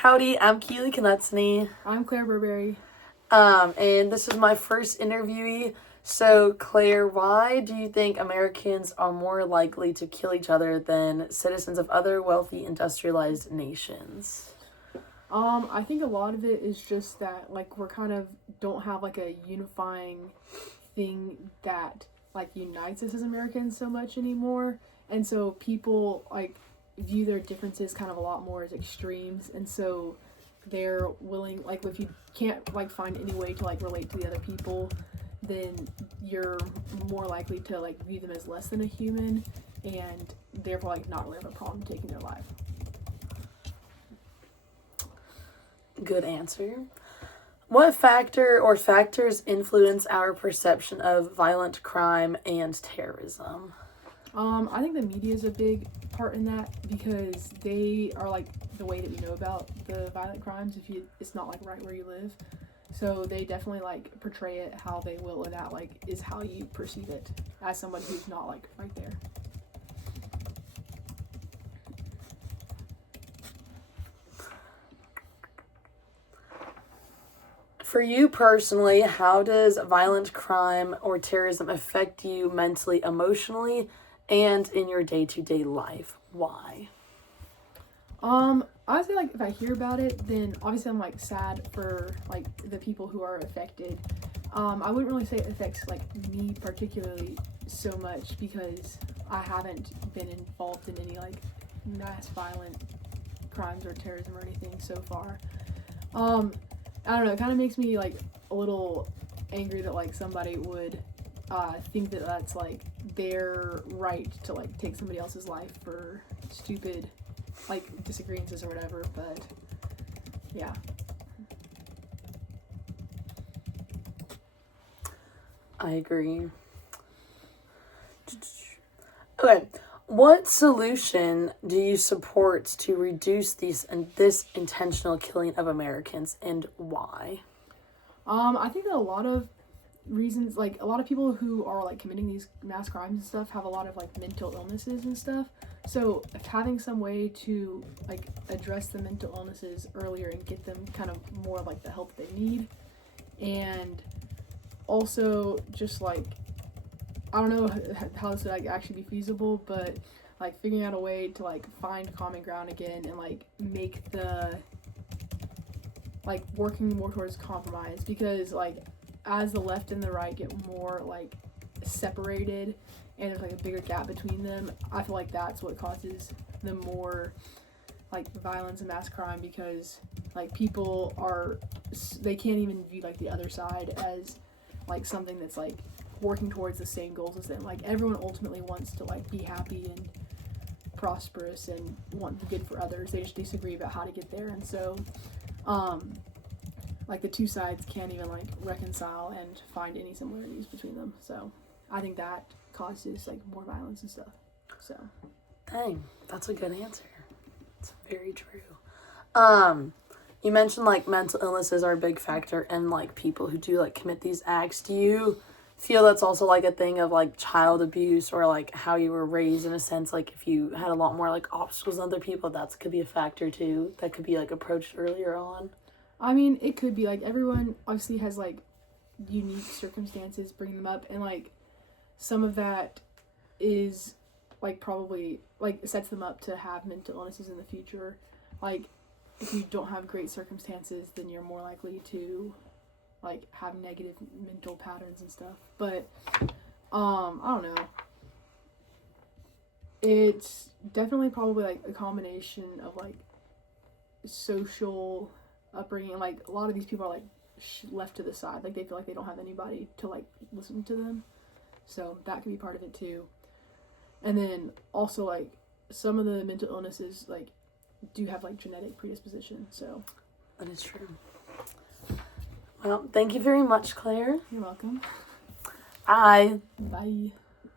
Howdy, I'm Keely Knutsney. I'm Claire Burberry. And this is my first interviewee. So, Claire, why do you think Americans are more likely to kill each other than citizens of other wealthy, industrialized nations? I think a lot of it is just that, like, we're kind of don't have, like, a unifying thing that, like, unites us as Americans so much anymore. And so people, like, view their differences kind of a lot more as extremes. And so they're willing, like, if you can't, like, find any way to, like, relate to the other people, then you're more likely to, like, view them as less than a human and therefore, like, not really have a problem taking their life. Good answer. What factor or factors influence our perception of violent crime and terrorism? I think the media is a big part in that because they are like the way that we know about the violent crimes. It's not like right where you live, so they definitely like portray it how they will, and that like is how you perceive it as someone who's not like right there. For you personally, how does violent crime or terrorism affect you mentally, emotionally, and in your day-to-day life? Why? I would say like if I hear about it, then obviously I'm like sad for like the people who are affected. I wouldn't really say it affects like me particularly so much because I haven't been involved in any like mass violent crimes or terrorism or anything so far. I don't know, it kind of makes me like a little angry that like somebody would think that that's like their right to like take somebody else's life for stupid like disagreements or whatever, but yeah. I agree. Okay, what solution do you support to reduce this intentional killing of Americans, and why? I think that a lot of reasons, like a lot of people who are like committing these mass crimes and stuff have a lot of like mental illnesses and stuff. So like, having some way to like address the mental illnesses earlier and get them kind of more of like the help they need, and also just like I don't know how this would like actually be feasible, but like figuring out a way to like find common ground again and like make the like working more towards compromise, because like as the left and the right get more like separated and there's like a bigger gap between them, I feel like that's what causes the more like violence and mass crime, because like people they can't even view like the other side as like something that's like working towards the same goals as them. Like everyone ultimately wants to like be happy and prosperous and want the good for others. They just disagree about how to get there, and so like the two sides can't even like reconcile and find any similarities between them. So I think that causes like more violence and stuff. So Dang, that's a good answer. It's very true. You mentioned like mental illnesses are a big factor in like people who do like commit these acts. Do you feel that's also like a thing of like child abuse or like how you were raised, in a sense? Like if you had a lot more like obstacles than other people, that could be a factor too, that could be like approached earlier on? I mean, it could be like everyone obviously has like unique circumstances bringing them up, and like some of that is like probably like sets them up to have mental illnesses in the future. Like if you don't have great circumstances, then you're more likely to like have negative mental patterns and stuff. But I don't know, it's definitely probably like a combination of like social upbringing. Like a lot of these people are like left to the side, like they feel like they don't have anybody to like listen to them, so that could be part of it too. And then also like some of the mental illnesses like do have like genetic predisposition, so That is true. Well, thank you very much, Claire. you're welcome. Bye. Bye.